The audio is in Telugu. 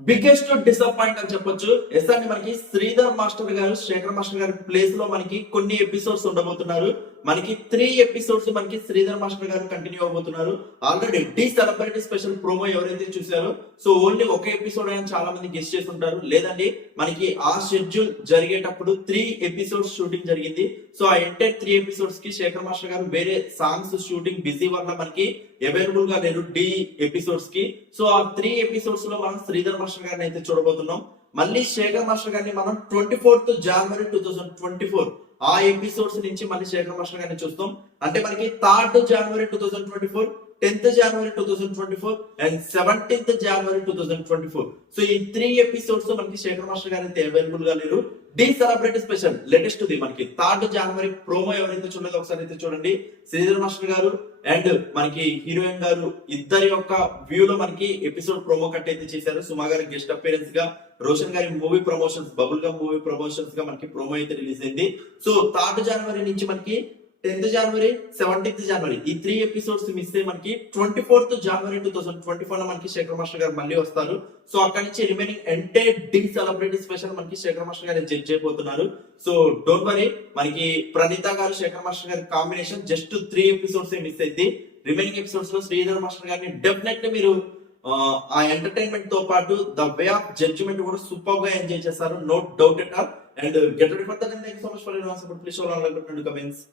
బిగ్గెస్ట్ డిసప్పాయింట్ అని చెప్పొచ్చు. ఎస్ అండి మనకి శ్రీధర్ మాస్టర్ గారు శేఖర్ మాస్టర్ గారి ప్లేస్లో మనకి కొన్ని ఎపిసోడ్స్ ఉండబోతున్నారు. మనకి త్రీ ఎపిసోడ్స్ మనకి శ్రీధర్ మాస్టర్ గారు continue అవబోతున్నారు. Already the celebrity special promo ఎవరైతే చూసారో సో ఓన్లీ ఒక ఎపిసోడ్ అని చాలా మంది గెస్ట్ చేస్తుంటారు. లేదండి మనకి ఆ షెడ్యూల్ జరిగేటప్పుడు త్రీ ఎపిసోడ్స్ షూటింగ్ జరిగింది. సో ఆ ఎంటైర్ త్రీ ఎపిసోడ్స్కి శేఖర్ మాస్టర్ గారు వేరే సాంగ్స్ షూటింగ్ బిజీ వల్ల మనకి అవైలబుల్గా లేరు డి ఎపిసోడ్స్కి. సో ఆ త్రీ ఎపిసోడ్స్లో మనం శ్రీధర్ మాస్టర్ గారిని అయితే చూడబోతున్నాం. మళ్ళీ శేఖర్ మాస్టర్ గారిని మనం twenty fourth January two thousand twenty four ఆ ఎపిసోడ్స్ నుంచి మళ్ళీ శేఖర్ మాస్టర్ గారిని చూస్తాం. అంటే మనకి third January two thousand twenty four tenth January two thousand twenty four and seventeenth January two thousand twenty four so ఈ త్రీ ఎపిసోడ్స్ మనకి శేఖర్ మాస్టర్ గారు అయితే అవైలబుల్గా లేరు. The celebrity special latest the మనకి. థర్డ్ జనవరి ప్రోమో ఎవరైతే చూడలేదు ఒకసారి అయితే చూడండి శ్రీధర్ మాస్టర్ గారు అండ్ మనకి హీరోయిన్ గారు ఇద్దరి యొక్క వ్యూ లో మనకి ఎపిసోడ్ ప్రోమో కట్ అయితే చేశారు. సుమా గారి గెస్ట్ అపీరెన్స్గా రోషన్ గారి movie promotions bubble gum movie ప్రమోషన్స్గా మనకి ప్రోమో అయితే రిలీజ్ అయింది. సో థర్డ్ జనవరి నుంచి మనకి టెన్త్ జనవరి సెవెంటీన్త్ జనవరి ఈ త్రీ ఎపిసోడ్స్ మిస్ అయ్యి మనకి twenty fourth January two thousand twenty ఫోర్లో మనకి శేఖర్ మాస్టర్ గారు మళ్ళీ వస్తారు. సో అక్కడి నుంచి remaining entire the celebrity special మనకి శేఖర్ మాస్టర్ గారు జడ్జ్ చేయబోతున్నారు. సో డోంట్ వరీ మనకి ప్రణీత గారు శేఖర్ మాస్టర్ గారి combination just three episodes miss అయింది రిమైనింగ్ ఎపిసోడ్స్లో శ్రీధర్ మాస్టర్ గారిని డెఫినెట్లీ మీరు ఆ, ఎంటర్టైన్మెంట్తో పాటు ద వే ఆఫ్ జడ్జిమెంట్ కూడా సూపర్గా ఎంజాయ్ చేస్తారు. No doubt at all and get ready for that thank so much for please comments